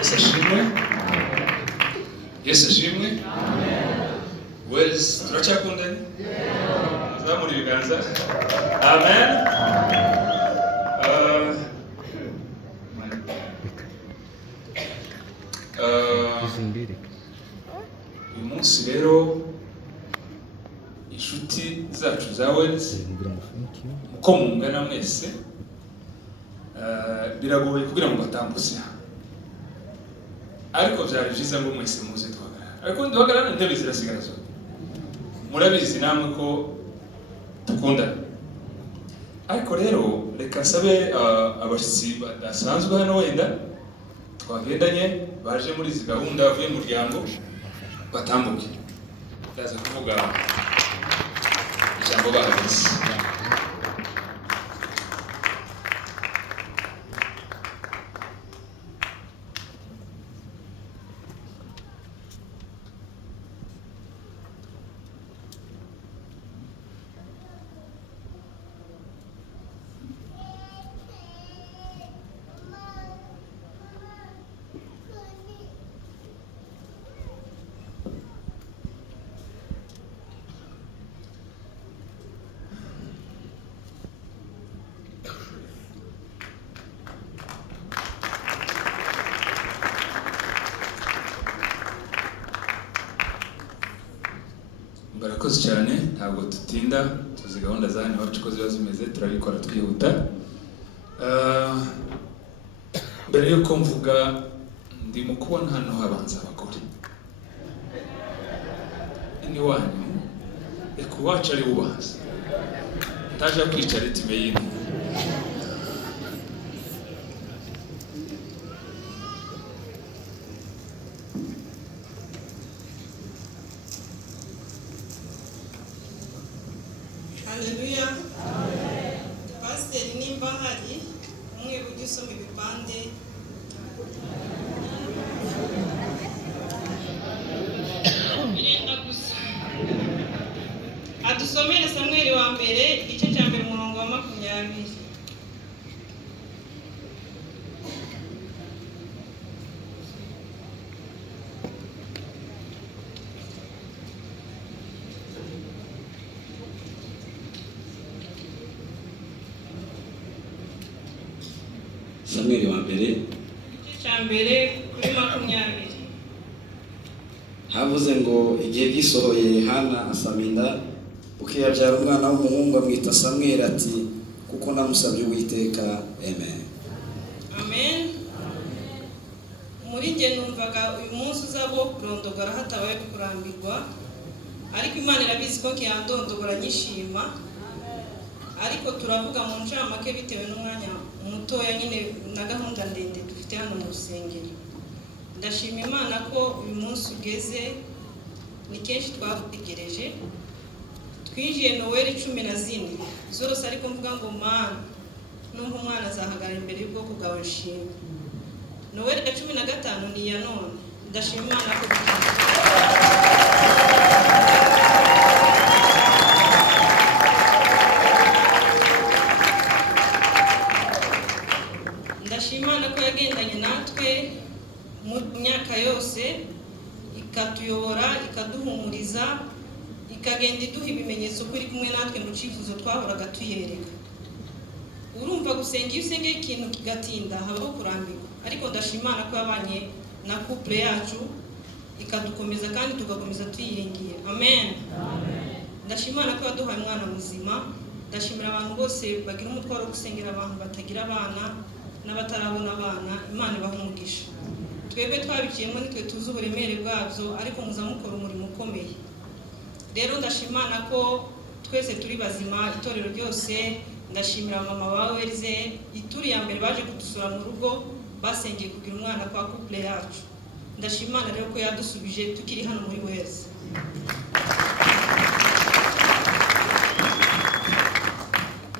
Yesu ashimwe. Yesu ashimwe. Wese turacyakundanye? Zamura ibiganza. Amen. Uyu munsi rero inshuti zacu za Wese uko mungana mwese biragoye kugira ngo batambutse, ariko byari byiza ngo mwese muze duhagarara, ariko duhagarara intebe zirasigara zo. Murabizi namwe ko dukundana, ariko rero reka nsabe abashyitsi badasanzwe hano wenda twagendanye baje muri izi gahunda bavuye mu muryango batambuke, ndaza kuvuga ijambo bahagaze. Barakoze cyane, ntabwo tutinda, tuzi gahunda zane wacu ko ziba zimeze, turabikora twihuta. Mbere yuko mvuga, ndimo kubona hano habanza abagore. Ni wanyu, reka uwacu ari ubanza, ntaje kwicara itime y'intu. Haleluya. Amen. Pastor nimba hari umwe ujye usoma ibipande. Birenda gusa. Adusomere Samuel wa mbere igice cya mbere umurongo wa 20. Samuel wa mbere igice cya mbere kuri 20. havuze ngo igihe gisohoye Hana asama inda, uke yabyara umwana w'umuhungu amwita Samuel ati kuko namusabye Uwiteka. Amen. Amen. Muri nge numvaga uyu munsi uzabo kurondogora hatabaye kurambirwa, ariko Imana irabizi ko kiyandondogora nyishima, ariko turavuga mu ncamake bitewe n'umwanya mutoya nyine na gahunda ndende dufite hano mu rusengero. Ndashima Imana ko uyu munsi ugeze, ni kenshi twategereje. Twinjiye Noel 14 zose, ariko mvuga ngo Mana numva umwana azahagarara imbere y'ubwoko bwawe nshimye. Noel 15 ni ya none. Ndashima Imana ko Imana ko yagendanye natwe mu myaka yose, ikatuyobora, ikaduhumuriza, ikagenda iduha ibimenyetso kuri kumwe natwe mu cyifuzo twahoraga tuyereka. Urumva gusenga iyo usengeye ikintu kigatinda habaho kurambirwa, ariko ndashima Imana ko yabanye na couple yacu ikadukomeza kandi tugakomeza tuyiringiye. Amen. Ndashima Imana ko yaduhaye umwana muzima. Ndashimira abantu bose bagira umutwaro wo gusengera abantu batagira abana n'abatarabona abana. Imana ibaha umugisha. Twebwe twabikiyemo nitwe tuzi uburemere bwabyo, ariko muza mukora umurimo ukomeye. Rero ndashima Imana ko twese turi bazima, itorero ryose. Ndashimira mama wa Weze, ituri ya mbere baje kudusura mu rugo basengeye kugira umwana kwa couple yacu. Ndashima Imana rero ko yadusubije tukiri hano muri Weze.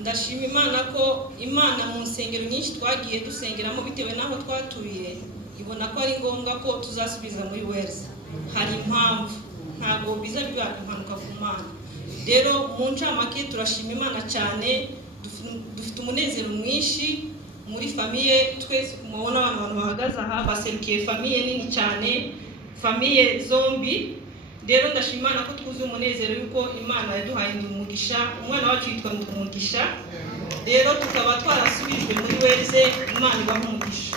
Ndashima Imana ko Imana mu nsengero nyinshi twagiye dusengeramo bitewe naho twatuye, ibona ko ari ngombwa ko tuzasubiza muri Weze. Hari impamvu, ntabwo biza biba impanuka ku Mana. Rero mu ncamake turashima Imana cyane, dufite umunezero mwinshi muri famiye twese mubona abantu bahagaze aha baserukiye famiye nini cyane, famiye zombi. Rero ndashimana ko twuzuye umunezero yuko Imana yaduhaye umugisha, umwana wacu yitwa Umugisha. Rero tukaba twarasubijwe muri weze, Imana ibahe umugisha.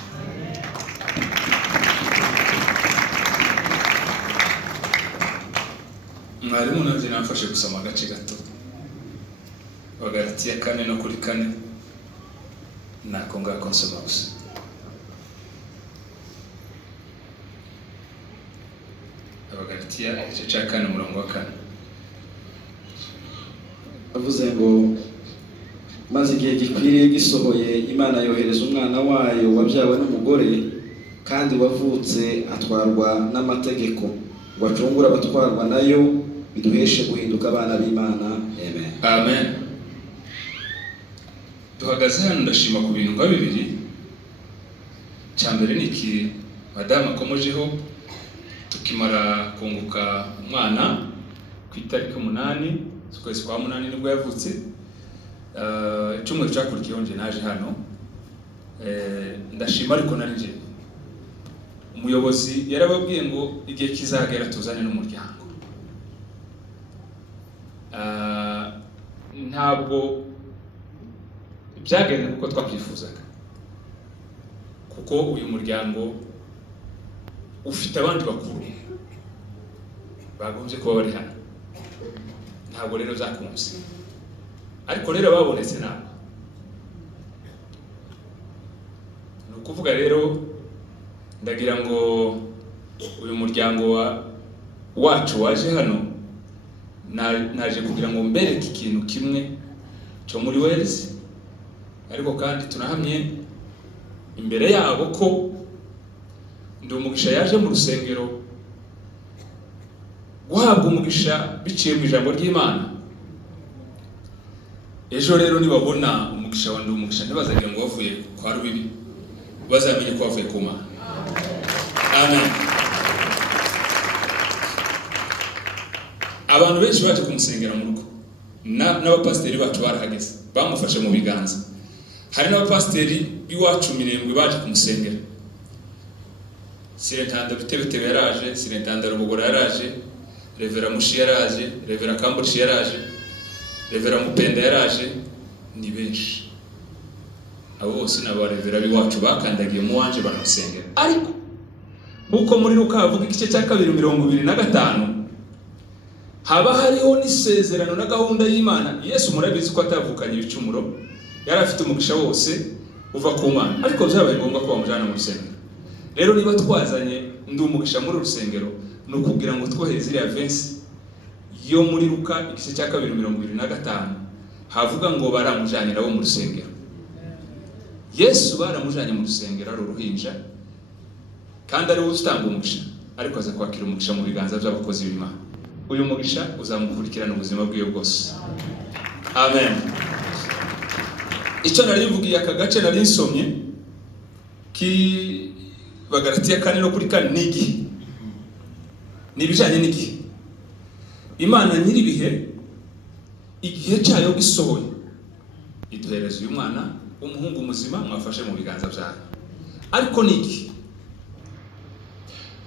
Mwarimu nanjye namfashe gusoma agace gato Abagalatiya 4 no kuri 4 nako ngako nsoma gusa. Abagalatiya igice cya 4 umurongo wa 4 avuze ngo maze igihe gikwiriye gisohoye Imana yohereza umwana wayo wabyawe n'umugore kandi wavutse atwarwa n'amategeko ngo acungure abatwarwa nayo biduheshe guhinduka abana b'Imana. Amen. Amen. Duhagaze hano ndashima ku bintu nka bibiri. Cyambere niki madama akomojeho tukimara kunguka umwana ku itariki 8 z'ukwezi kwa 8 nibwo yavutse. Icyumweru cyakurikiyeho nje naje hano. Ndashima ariko narinje umuyobozi yarababwiye ngo igihe kizagera tuzane n'umuryango. Ntabwo byagenze kuko twabyifuzaga, kuko uyu muryango ufite abandi bakuru bagombye kuba bari hano, ntabwo rero zakunze. Ariko rero babonetse nabo, ni ukuvuga rero ndagira ngo uyu muryango wacu waje hano naje kugira ngo mbereke ikintu kimwe cyo muri Wales, ariko kandi tunahamye imbere yabo ko ndi umugisha yaje mu rusengero guhabwa umugisha biciye mu ijambo ry'Imana. Ejo rero nibabona umugisha wa ndi umugisha ntibazagira ngo wavuye kwa Rubibi, bazamenye ko wavuye ku Mana. Amen. Abantu benshi baje kumusengera mu rugo, n'abapasiteri bacu barahageze bamufashe mu biganza. Hari n'abapasiteri b'iwacu Mirembwe baje kumusengera. Sirentanda Bitebetebe yaraje, Sirentanda Rubogora yaraje, Revera Mushi yaraje, Revera Kambushi yaraje, Revera Mupenda yaraje, ni benshi. Abo bose n'abarevera b'iwacu bakandagiye mu wanje banamusengera. Ariko nkuko muri Luka avuga igice cya 2:25 haba hariho n'isezerano na gahunda y'Imana. Yesu murabizi ko atavukanye ibicumuro, yari afite umugisha wose uva ku Mana, ariko byabaye ngombwa ko bamujana mu rusengero. Rero niba twazanye ndi umugisha muri rusengero, no kugira ngo twohereze iriya vensi yo muri Luka igice cya 2:25 havuga ngo baramujanye nabo mu rusengero. Yesu baramujanye mu rusengero ari uruhinja, kandi ari utanga umugisha, ariko aza kwakira umugisha mu biganza by'abakozi b'Imana. Uyu mugisha uzamukurikirana ubuzima bwiwe bwose. Amen. Icyo nari mvugiye aka gace nari nsomye ki Bagalatiya 4 no kuri 4 nigi nibijanye n'igihe Imana nyiri bihe igihe cyayo gisohoye iduhereza uyu mwana umuhungu muzima mwafashe mu biganza byayo. Ariko niki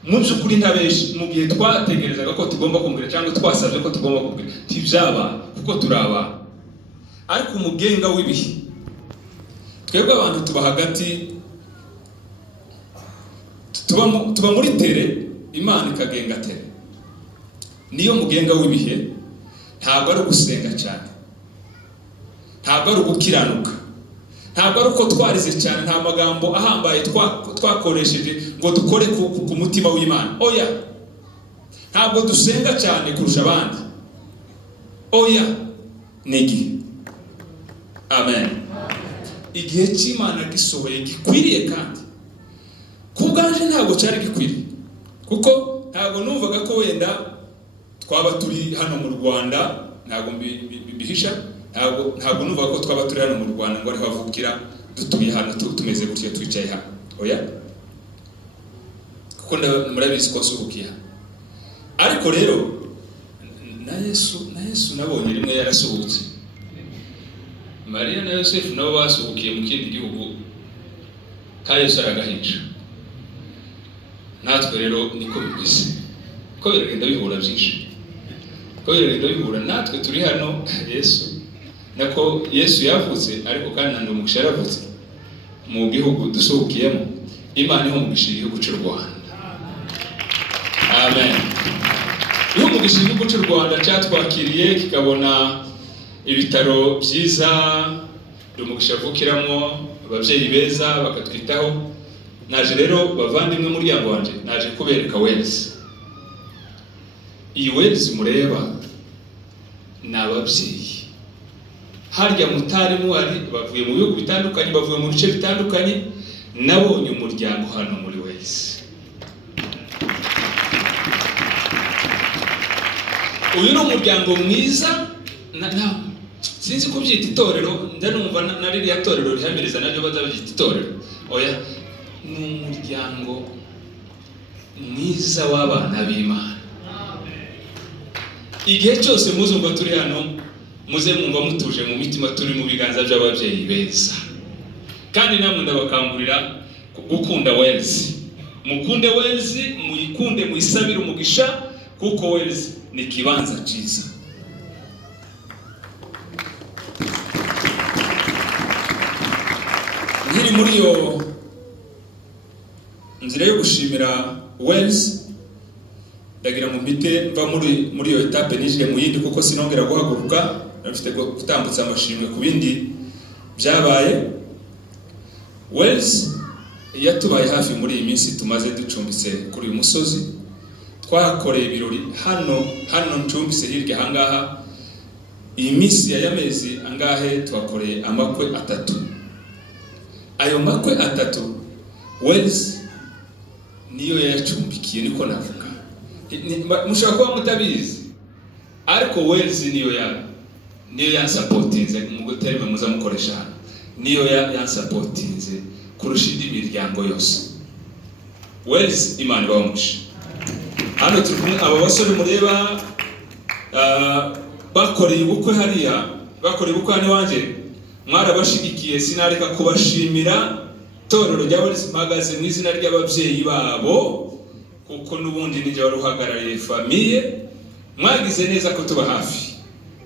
mu byukuri ntabeshi mu gihe twategerezaga ko tugomba kumvira cyangwa twasabye ko tugomba kumvira tibyaba kuko turaba. Ariko umugenga w'ibihe twebwe abantu tuba hagati, tuba muri tere, Imana ikagenga tere. Niyo mugenga w'ibihe, ntabwo ari gusenga cyane, ntabwo ari gukiranuka, ntabwo ari uko twarize cyane, nta magambo ahambaye twakoresheje ngo dukore ku mutima w'Imana. Oya, ntabwo dusenga cyane kurusha abandi. Oya, nigi. Amen. Igihe cy'Imana gisohoye gikwiriye, kandi kubwanje ntabwo cyari gikwiriye, kuko ntabwo numvaga ko wenda twaba turi hano mu Rwanda, ntabwo bihisha, ntabwo numvaga ko twaba turi hano mu Rwanda ngo ari havukira dutuye hano tumeze gutya twicaye hano. Oya, kuko murabizi ko suhukiye. Ariko rero na Yesu nabonye rimwe yarasuhutse. Mariya na Yosefu nabo basuhukiye mu kindi gihugu kandi Yesu aragahinja. Natwe rero niko bimeze, ko biragenda bihura byinshi, ko biragenda bihura. Natwe turi hano Yesu yavutse, ariko kandi nandi umugisha yaravutse mu gihugu dusohokiyemo. Imana iho umugisha igihugu cy'u Rwanda. Amen. Iho umugisha igihugu cy'u Rwanda cyatwakiriye kikabona ibitaro byiza, umugisha avukiramo, ababyeyi beza bakatwitaho. Naje rero bavandimwe muryango wanje, naje kubereka Wales. Iyi Wales mureba ni ababyeyi. Harya mutari muhari, bavuye mu bihugu bitandukanye, bavuye mu bice bitandukanye. Nabonye umuryango hano muri Wales. Uyu ni umuryango mwiza, sinzi kubyita itorero, ndanumva na ririya torero rihamiriza naryo batabyita itorero. Oya, ni umuryango mwiza w'abana b'Imana. Igihe cyose muzumva turi hano, muze mwumva mutuje mu mitima, turi mu biganza by'ababyeyi beza. Kandi namwe ndabakangurira gukunda Wales. Mukunde Wales, muyikunde, muyisabire umugisha, kuko Wales ni kibanza cyiza. Nkiri muri iyo nzira yo gushimira Wales, ndagira mu mpite mva muri iyo etape nijire mu yindi, kuko sinongera guhaguruka, nafite gutambutsa amashimwe ku bindi byabaye. Wales yatubaye hafi muri iyi minsi tumaze ducumbitse kuri uyu musozi. Twakoreye ibirori hano ncumbitse hirya hangaha. Iyi minsi y'amezi angahe twakoreye amakwe 3. Ayo makwe 3 Wales niyo yacumbikiye, niko navuga. Mushaka kuba mutabizi, ariko Wales niyo yansapotinze mu guterme muza mukoresha hano. Niyo yansapotinze kurusha indi miryango yose. Wales Imana bamugisha. Hano turi kumwe aba basore mureba bakoreye ubukwe hariya, bakoreye ubukwe hano wanje. Mwarabashigikiye, sinareka kubashimira. Torero rya Wales mpagaze mu izina ry'ababyeyi babo, kuko nubundi nije wari uhagarariye famiye. Mwagize neza ko tuba hafi,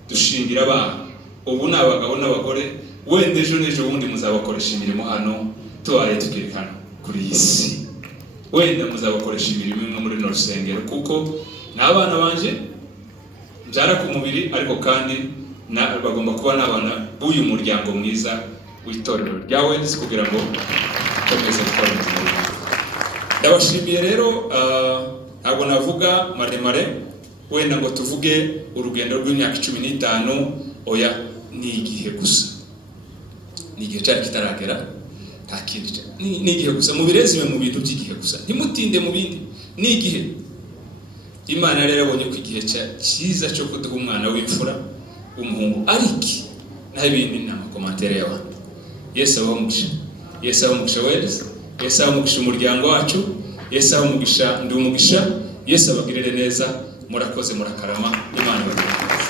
dushingira abana. Ubu ni abagabo n'abagore, wenda ejo n'ejo bundi muzabakoresha imirimo hano tubaye tukirikana kuri iyi si. Wenda muzabakoresha imirimo imwe muri rusengero, kuko n'abana banje mbyara ku mubiri, ariko kandi bagomba kuba n'abana b'uyu muryango mwiza w'itorero rya Wales, kugira ngo tukomeze gukora imirimo. Ndabashimiye rero, ntabwo navuga maremare, wenda ngo tuvuge urugendo rw'imyaka 15. Oya, ni igihe gusa, ni igihe cyari kitaragera, nta kindi. Ni igihe gusa, mubirezime mu bintu by'igihe gusa, ntimutinde mu bindi. Ni igihe Imana rero yabonye ko igihe cyiza cyo kuduha umwana w'imfura w'umuhungu ariki, naho ibindi ni amakomantere y'abantu. Yesu abamugisha, Yesu abamugisha Wales, Yesu abamugisha umuryango wacu, Yesu abamugisha ndi umugisha, Yesu abagirire neza. Murakoze, murakarama, Imana ibagirire neza.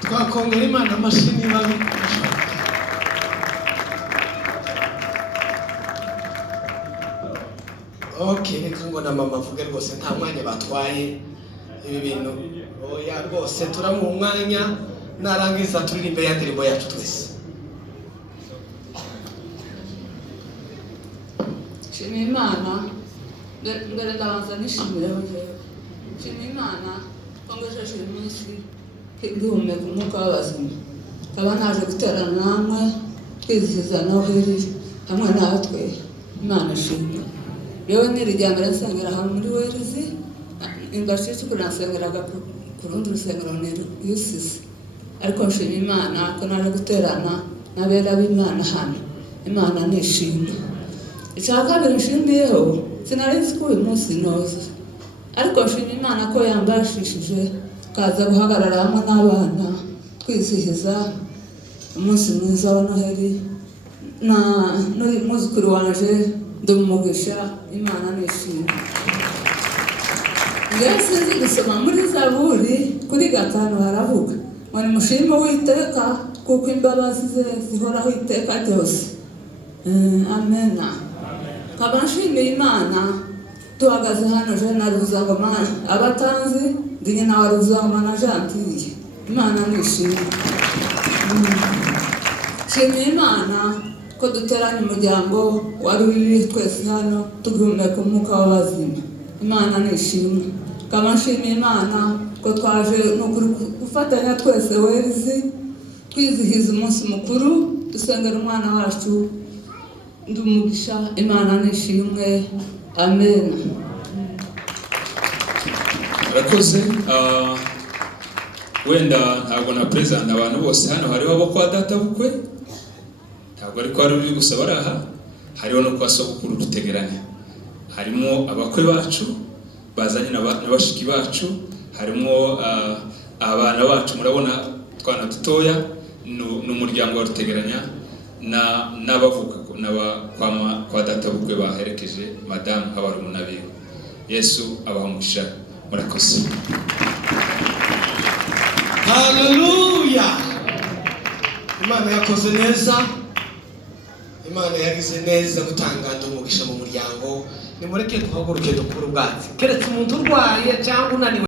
Twakongera Imana amashini babi. Okay, reka ngo na mama avuge rwose, nta mwanya batwaye ibi bintu. Oya rwose turamuha umwanya, narangiza turirimbe ya ndirimbo yacu twese. Shimira Imana, mbere ndabanza nishimiraho jewe. Shimira Imana ko ngejeje uyu munsi ngihumeka umwuka w'abazima. Nkaba naje guterana namwe twizihiza Noheli hamwe natwe. Imana ishimwe. Yewe nirijyambere nsengera hamwe muri Wales, imbashitse kunansengeraga ku rundi rusengero UCC. Ariko nshimira Imana ko naje guterana n'abera b'Imana hano. Imana nishimwe. Icya kabiri nshimiyeho, sinari nzi ko uyu munsi noza, ariko nshimira Imana ko yambashishije kaza guhagarara hamwe n'abana twizihiza umunsi mwiza wa Noheli. N'uyu muzukuru wanje ndumugisha. Imana nishimye. sinzi gusoma muri Zaburi kuri 5 haravuga ngo nimushime Uwiteka kuko imbabazi ze zihoraho iteka ryose. Amena. Nkaba nshimiye Imana tuhagaze hano je na Ruzangoma abatanzi ndi nyina wa Ruzangoma na Gentille. Imana nishimye. Nshimiye Imana ko duteranye umuryango wari uri twese hano tugihumeka umwuka w'abazima. Imana nishimye. Nkaba nshimiye Imana ko twaje n'ukuri gufatanya twese wezi twizihiza umunsi mukuru dusengera umwana wacu ndumugisha. Imana nishimwe. Amen. Urakoze. Wenda ntabwo na present abantu bose hano hariho abo kwa data bukwe, ntabwo ariko ari uri gusa baraha, hariho no kwa sogokuru dutegeranya, harimo abakwe bacu bazanye n'abashiki bacu, harimo abana bacu murabona twana dutoya n'umuryango wa rutegeranya n'abavuka kwa data bukwe baherekeje Madame Habarumuna biwe. Yesu abahamusha. Murakoze. Haleluya. Imana yakoze neza. Imana yagize neza gutanga umugisha mu muryango. Nimureke duhaguruke dukura ubwatsi. Keretse umuntu urwaye cyangwa unaniwe